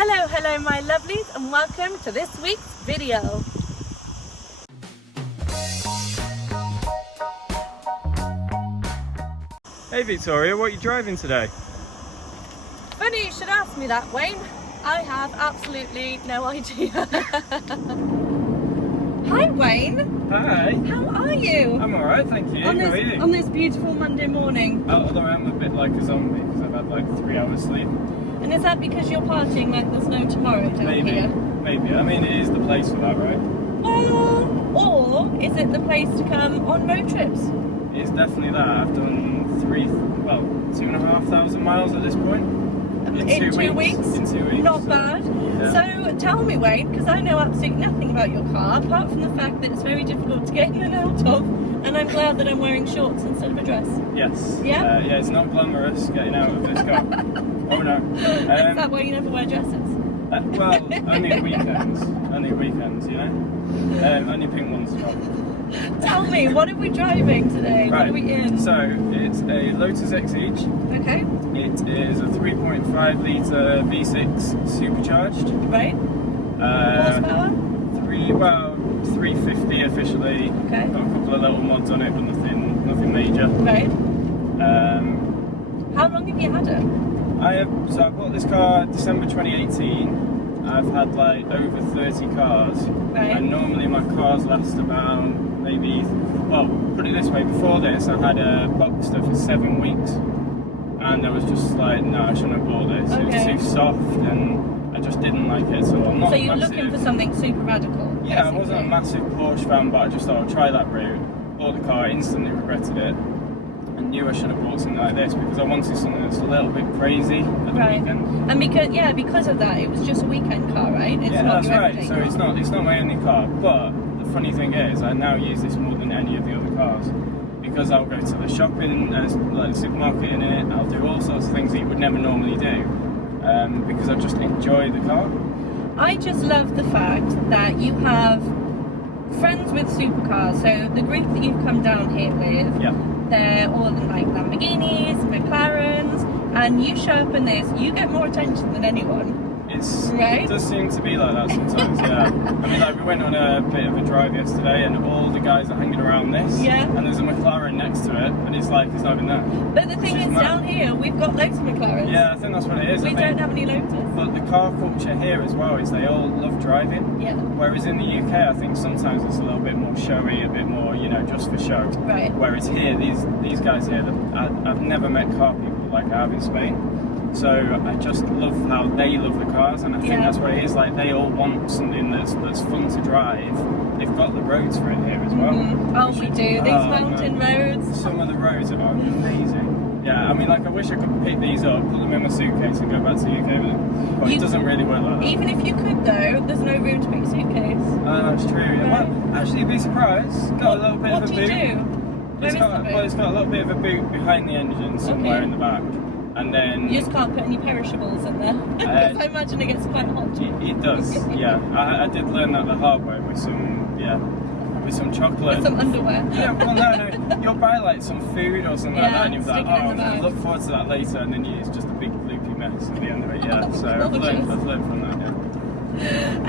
Hello my lovelies, and welcome to this week's video. Hey Victoria, what are you driving today? Funny you should ask me that, Wayne. I have absolutely no idea. Hi Wayne. Hi. How are you? I'm alright, thank you. How are you? On this beautiful Monday morning. Although I'm a bit like a zombie because I've had like 3 hours sleep. And is that because you're partying like there's no tomorrow down here? Maybe. I mean, it is the place for that, right? Or is it the place to come on road trips? It's definitely that. I've done 2,500 miles at this point. In 2 weeks? In 2 weeks. Not bad. Yeah. So tell me, Wayne, because I know absolutely nothing about your car, apart from the fact that it's very difficult to get in and out of, and I'm glad that I'm wearing shorts instead of a dress. Yes. Yeah? Yeah, it's not glamorous getting out of this car. Oh no. Is that why you never wear dresses? Well, only weekends. Only weekends, you know? Only pink ones as well. Tell me, what are we driving today? Right. What are we in? So, it's a Lotus Exige. Okay. It is a 3.5 litre V6 supercharged. Right. Horsepower? 350 officially. Okay. Got a couple of little mods on it, but nothing major. Right. How long have you had it? So I bought this car December 2018. I've had like over 30 cars. Right. And normally my cars last about maybe, well, put it this way, before this I had a Boxster for 7 weeks. And I was just like, no, I shouldn't have bought this. Okay. It was too soft and I just didn't like it. So I'm not So you're massive, looking for something super radical? Yeah, basically. I wasn't a massive Porsche fan, but I just thought I'd try that route. Bought the car, instantly regretted it. I knew I should have bought something like this because I wanted something that's a little bit crazy at the weekend. And because of that, it was just a weekend car, right? It's Yeah, not that's your right. everyday So car. it's not my only car, but the funny thing is, I now use this more than any of the other cars because I'll go to the shopping, like the supermarket in it. I'll do all sorts of things that you would never normally do because I just enjoy the car. I just love the fact that you have friends with supercars. So the group that you've come down here with, Yeah. they're all in like Lamborghinis, McLarens, and you show up in this, you get more attention than anyone. Right? It does seem to be like that sometimes, yeah. I mean, like we went on a bit of a drive yesterday and all the guys are hanging around this. Yeah. And there's a McLaren next to it and it's like, it's not even there. But the thing is, down here, we've got loads of McLarens. Yeah, I think that's what it is. We don't have any Lotus. But the car culture here as well is they all love driving. Yeah. Whereas in the UK, I think sometimes it's a little bit more showy, a bit more, you know, just for show. Right. Whereas here, these guys here, I've never met car people like I have in Spain. So I just love how they love the cars, and I think that's what it is. Like they all want something that's fun to drive. They've got the roads for it here as well. Oh, we do. These mountain roads. Some of the roads are amazing. Yeah, I mean, like I wish I could pick these up, put them in my suitcase, and go back to the UK with them. But it doesn't really work like that. Even if you could, though, there's no room to put your suitcase. That's true. Yeah. Right. Well, actually, you'd be surprised. Got a little bit of a boot. What do you do? Where is the boot? Well, it's got a little bit of a boot behind the engine somewhere in the back. And then you just can't put any perishables in there. Because I imagine it gets quite hot. It does, yeah. I did learn that the hard way with some chocolate. With some underwear. Yeah, well, no. You'll buy like some food or something like that, and you're like, oh, I'll look forward to that later, and then it's just a big loopy mess at the end of it. Yeah. So I've learned from that. Yeah.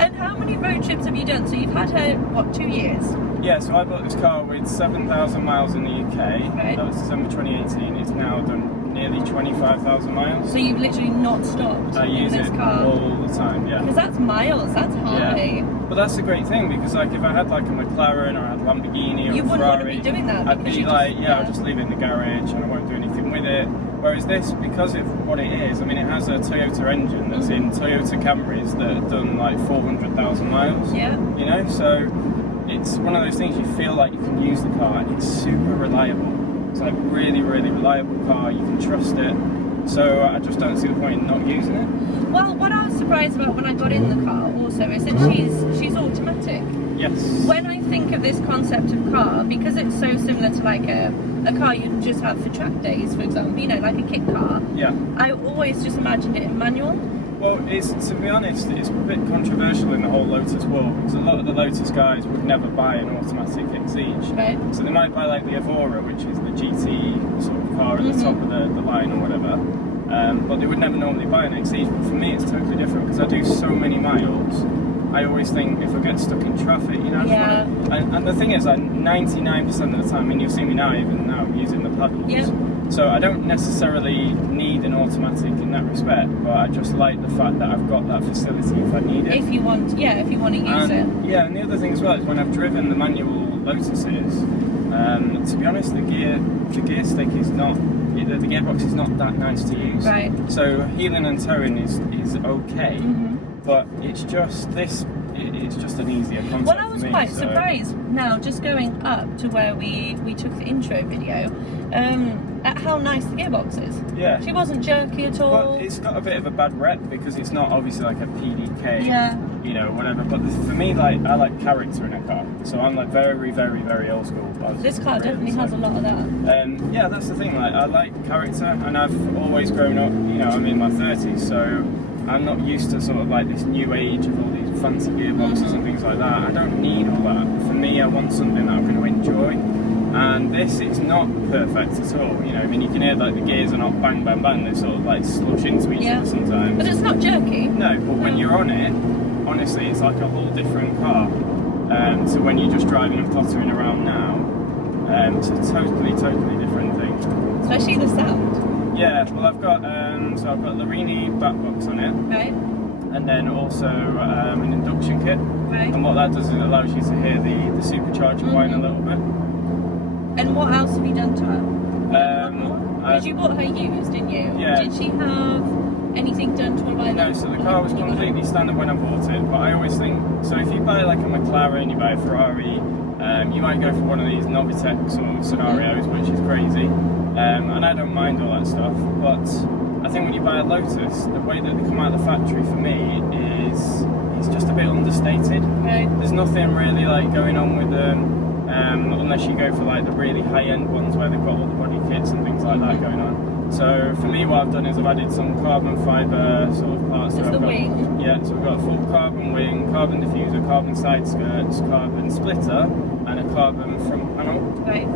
And how many road trips have you done? So you've had her, what, 2 years? Yeah, so I bought this car with 7,000 miles in the UK. Right. That was December 2018. It's now done nearly 25,000 miles. So you've literally not stopped I use in this it car? all the time, yeah. Because that's miles, that's high. Yeah. But that's the great thing, because like if I had like a McLaren or I had a Lamborghini or you a Ferrari, wouldn't want to be doing that. I'd be like, I'll just leave it in the garage and I won't do anything with it. Whereas this, because of what it is, I mean, it has a Toyota engine that's in Toyota Camrys that have done like 400,000 miles. Yeah. You know, so it's one of those things you feel like you can use the car and it's super reliable. It's like really, really reliable car. You can trust it. So I just don't see the point in not using it. Well, what I was surprised about when I got in the car also is that she's automatic. Yes. When I think of this concept of car, because it's so similar to like a car you'd just have for track days, for example, you know, like a kit car. Yeah. I always just imagined it in manual. Well, to be honest, it's a bit controversial in the whole Lotus world because a lot of the Lotus guys would never buy an automatic Exige. Right. So they might buy like the Evora, which is the GT sort of car at the top of the line or whatever. but they would never normally buy an Exige. But for me, it's totally different because I do so many miles. I always think if I get stuck in traffic, you know, and the thing is, like 99% of the time, I mean, you'll see me now, even now, using the paddles. Yeah. So I don't necessarily need an automatic in that respect, but I just like the fact that I've got that facility if I need it. If you want to use it. Yeah, and the other thing as well is when I've driven the manual Lotuses, to be honest, the gear stick is not, the gearbox is not that nice to use. Right. So heeling and towing is okay, but it's just this. It's just an easier concept. Well, I was quite surprised now, just going up to where we took the intro video, at how nice the gearbox is. Yeah. She wasn't jerky at all. Well, it's got a bit of a bad rep because it's not obviously like a PDK, you know, whatever. But for me, like, I like character in a car. So I'm like very, very, very old school. This car definitely has a lot of that. Yeah, that's the thing. Like, I like character, and I've always grown up. You know, I'm in my 30s, so I'm not used to sort of like this new age of all these fancy gearboxes and things like that. I don't need all that. For me, I want something that I'm going to enjoy. And this is not perfect at all. You know, I mean, you can hear like the gears are not bang, bang, bang. They sort of like slush into each other sometimes. But it's not jerky. No, but when you're on it, honestly, it's like a whole different car to when you're just driving and pottering around now. It's a totally, totally different thing. Especially the sound. Yeah, well, I've got so I've got Larini back box on it. Right. And then also an induction kit. Right. And what that does is it allows you to hear the supercharger whine a little bit. And what else have you done to her? Because you bought her used, didn't you? Yeah. Did she have anything done to her by No, so the car was completely standard when I bought it, but I always think, so if you buy like a McLaren, you buy a Ferrari, you might go for one of these Novitec sort of scenarios, which is crazy, and I don't mind all that stuff, but I think when you buy a Lotus, the way that they come out of the factory for me is it's just a bit understated. Right. There's nothing really like going on with them. Unless you go for like the really high-end ones where they've got all the body kits and things like that going on. So for me, what I've done is I've added some carbon fibre sort of parts. Just the wing. Yeah, so we've got a full carbon wing, carbon diffuser, carbon side skirts, carbon splitter, and a carbon front panel. Right.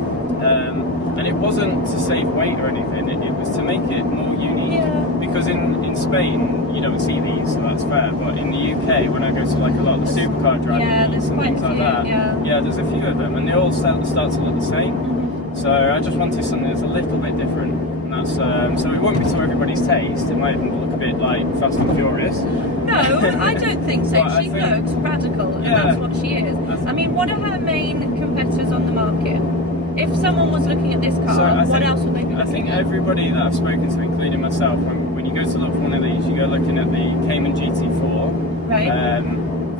And it wasn't to save weight or anything, it was to make it more unique. Yeah. Because in Spain, you don't see these, so that's fair. But in the UK, when I go to like a lot of the supercar driving meets and things like that, yeah, there's a few of them, and they all start to look the same. So I just wanted something that's a little bit different. And that's so it won't be to everybody's taste. It might even look a bit like Fast and Furious. No, I don't think so. She looks radical, and that's what she is. I mean, what are her main competitors on the market? If someone was looking at this car, what else would they be looking at? I think everybody that I've spoken to, including myself, when you go to look for one of these, you go looking at the Cayman GT4. Right.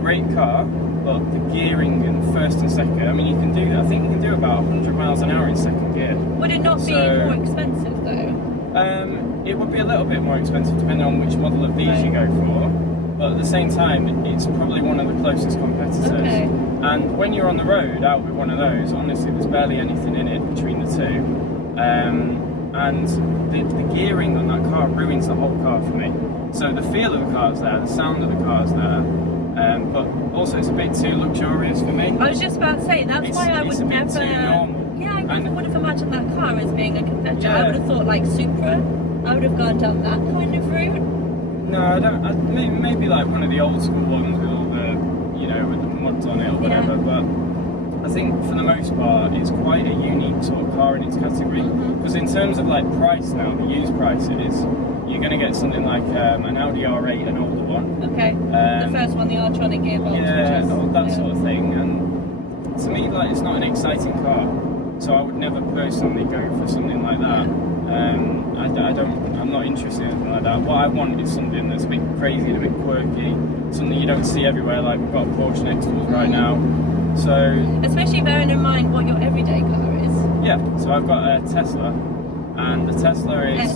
Great car, but the gearing in first and second, I mean, you can do that. I think you can do about 100 miles an hour in second gear. Would it not be more expensive though? It would be a little bit more expensive depending on which model of these you go for. But at the same time, it's probably one of the closest competitors. Okay. And when you're on the road out with one of those, honestly, there's barely anything in it between the two. And the gearing on that car ruins the whole car for me. So the feel of the car's there, the sound of the car's there, but also it's a bit too luxurious for me. I was just about to say, that's why I would never... Too normal. Yeah, I never would have imagined that car as being a competitor. Yeah. I would have thought like Supra. I would have gone down that kind of route. No, I don't. Maybe like one of the old school ones with all the, you know, with the mods on it or whatever. But I think for the most part, it's quite a unique sort of car in its category. Because in terms of like price now, the used prices, you're going to get something like an Audi R8, an older one. Okay. The first one, the Artronic gearbox. Yeah, that sort of thing. And to me, like, it's not an exciting car. So I would never personally go for something like that. I'm not interested in anything like that. What I want is something that's a bit crazy, a bit quirky, something you don't see everywhere. Like we've got a Porsche next to us right now. So especially bearing in mind what your everyday car is. Yeah. So I've got a Tesla, and the Tesla is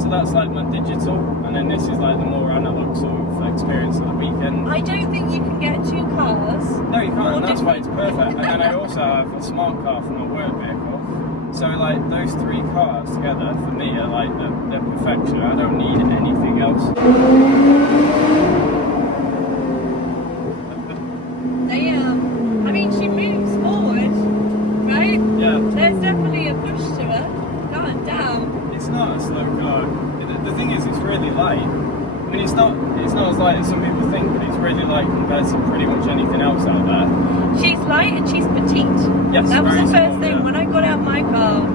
so that's like my digital, and then this is like the more analog sort of experience of the weekend. I don't think you can get two cars. No, you can't. And that's why it's perfect. And then I also have a smart car for my work vehicle. So like those three cars together for me are like the perfection. I don't need anything else. I mean, she moves forward, right? Yeah. There's definitely a push to her. God damn. It's not. really light. I mean, it's not as light as some people think, but it's really light compared to pretty much anything else out there. She's light and she's petite. Yes, that was the very first small, thing yeah. when I got out my car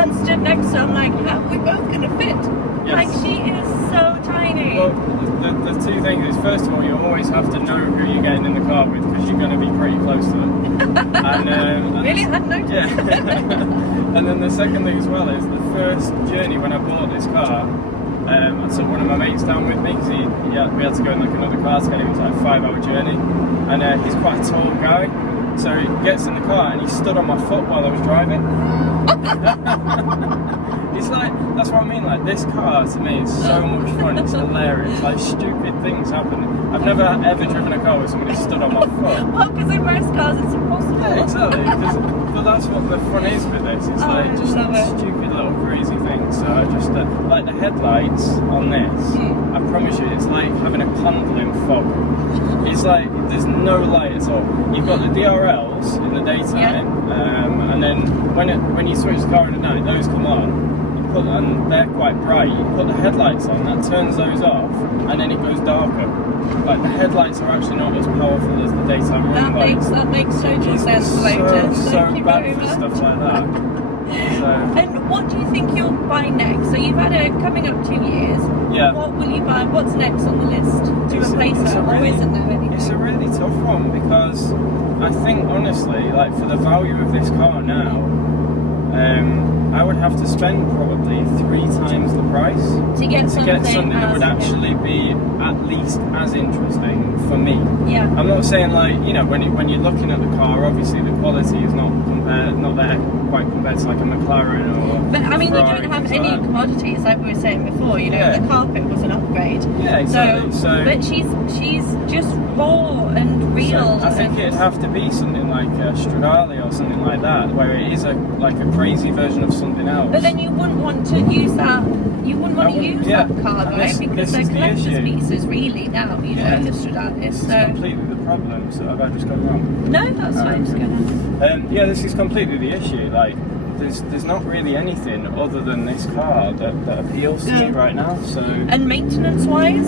and stood next to her. I'm like, how are we both gonna fit? Yes. Like, she is so tiny. Well, the two things is, first of all, you always have to know who you're getting in the car with, because you're going to be pretty close to them. Really? I hadn't noticed. Yeah. And then the second thing as well is, the first journey when I bought this car, I took one of my mates down with me, because we had to go in like another car to get him. It was like a 5-hour journey, and he's quite a tall guy, so he gets in the car and he stood on my foot while I was driving. It's like, that's what I mean, like, this car to me is so much fun, it's hilarious, like, stupid things happen. I've never ever driven a car where somebody stood on my foot. Well, because in most cars it's impossible. Yeah, exactly, but that's what the fun is with this, it's like, just stupid little crazy things. So I just, like the headlights on this, I promise you, it's like having a candle in fog. It's like, there's no light at all. You've got the DRLs in the daytime, and then when you switch the car in the night, those come on. And they're quite bright. You put the headlights on, that turns those off, and then it goes darker. Like, the headlights are actually not as powerful as the daytime running lights. That makes total sense later. So bad for stuff like that. So. And what do you think you'll buy next? So you've had it coming up 2 years. Yeah. What will you buy? What's next on the list to replace her? Or isn't there anything? It's a really tough one, because I think, honestly, like, for the value of this car now, I would have to spend probably 3 times the price to get something that would actually be at least as interesting for me. Yeah. I'm not saying, like, you know, when you're looking at the car, obviously the quality is not there quite compared to like a McLaren or. But I mean, Ferrari, you don't have any commodities, like we were saying before. You know, the carpet was an upgrade. Yeah, exactly. So but she's just raw and real. So I think it'd have to be something like a Stradale or something like that, where it is like a crazy version of something else. But then you wouldn't want to use that. You wouldn't want to use that car, right? Because they're collector's pieces, really. Now, you know, the Stradale. This is completely the problem. So have I just got wrong? No, that's fine. Yeah, this is completely the issue. Like, there's not really anything other than this car that appeals to me right now. So. And maintenance-wise,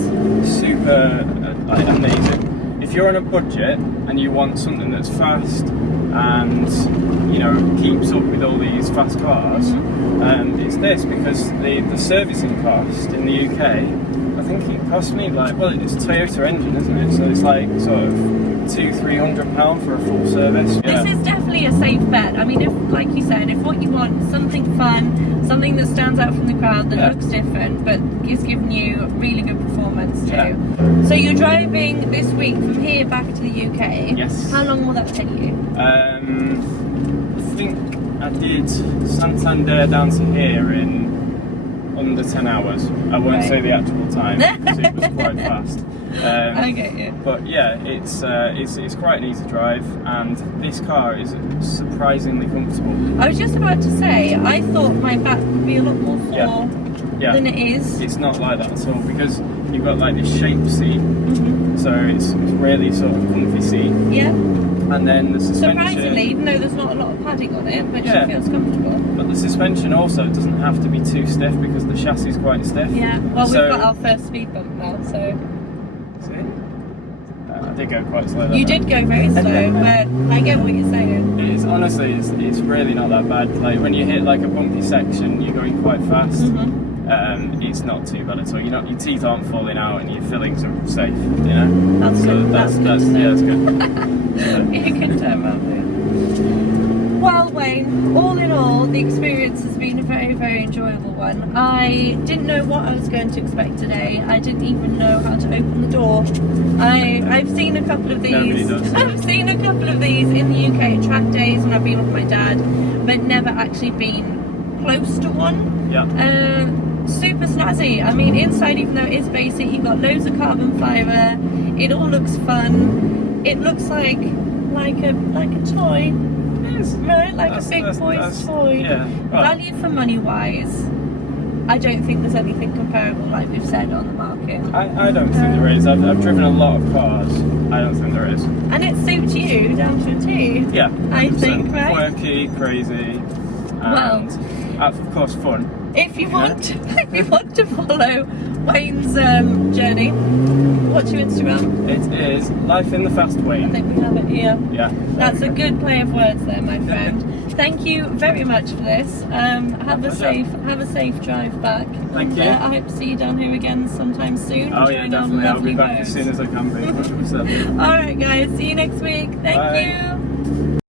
super amazing. If you're on a budget and you want something that's fast and, you know, keeps up with all these fast cars, it's this, because the servicing cost in the UK, I think it cost me like, well, it's a Toyota engine, isn't it? So it's like sort of £200-300 for a full service. Yeah. This is definitely a safe bet. I mean, if, like you said, if what you want is something fun, something that stands out from the crowd, that looks different, but is giving you really good performance too. Yeah. So you're driving this week from here back to the UK. Yes. How long will that take you? I think I did Santander down to here in under 10 hours. I won't say the actual time, because it was quite fast. I get you. But yeah, it's quite an easy drive, and this car is surprisingly comfortable. I was just about to say, I thought my back would be a lot more sore than it is. It's not like that at all, because you've got like this shaped seat, so it's really sort of comfy seat. Yeah. And then the suspension. Surprisingly, even though there's not a lot of padding on it, but she feels comfortable. But the suspension also doesn't have to be too stiff, because the chassis is quite stiff. Yeah. Well, we've got our first speed bump now, so. See? I did go quite slow. You did go very slow, but I get what you're saying. It is, honestly, it's really not that bad. Like, when you hit like a bumpy section, you're going quite fast. It's not too bad at all. Your teeth aren't falling out, and your fillings are safe. You know. That's good. That's good. Yeah, that's good. You can turn around there. Well, Wayne, all in all, the experience has been a very, very enjoyable one. I didn't know what I was going to expect today. I didn't even know how to open the door. I've seen a couple of these. Nobody does. I've seen a couple of these in the UK at track days when I've been with my dad, but never actually been close to one. Yeah. Super snazzy. I mean, inside, even though it is basic, you've got loads of carbon fibre. It all looks fun. It looks like a toy. Right, like a big boy's toy. Yeah. Well, value for money wise, I don't think there's anything comparable, like we've said, on the market. I don't think there is. I've driven a lot of cars. I don't think there is. And it suits you down to a T. Yeah. I think, right? Quirky, crazy, and of course fun. if you want to follow Wayne's journey, what's your Instagram? It is Life in the Fast I Wayne. think we have it here. Yeah. That's a good play of words there, my friend. Thank you very much for this. Have a safe drive back. Thank you. I hope to see you down here again sometime soon. Oh yeah, Join our definitely. I'll lovely be back boat. as soon as I can be. 100%. Alright guys, see you next week. Thank Bye. you.